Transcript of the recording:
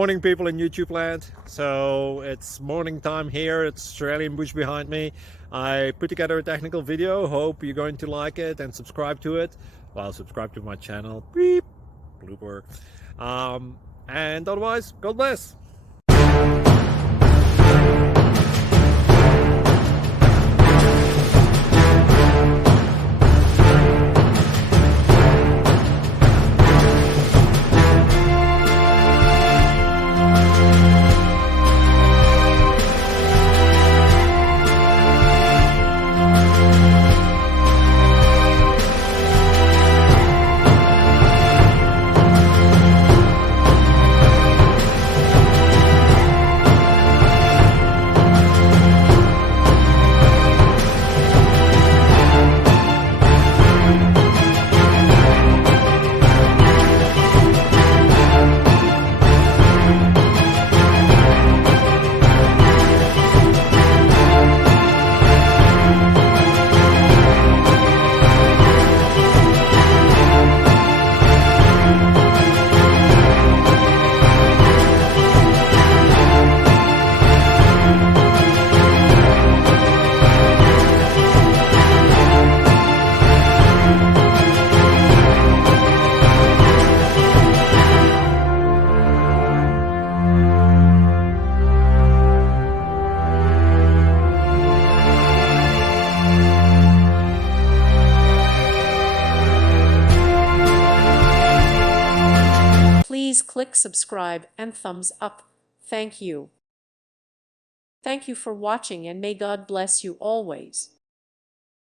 Morning people in YouTube land. So it's morning time here. It's Australian bush behind me. I put together a technical video. Hope you're going to like it and subscribe to it. Well, subscribe to my channel. Beep. Blooper. And otherwise, God bless. Please click subscribe and thumbs up. Thank you. Thank you for watching and may God bless you always.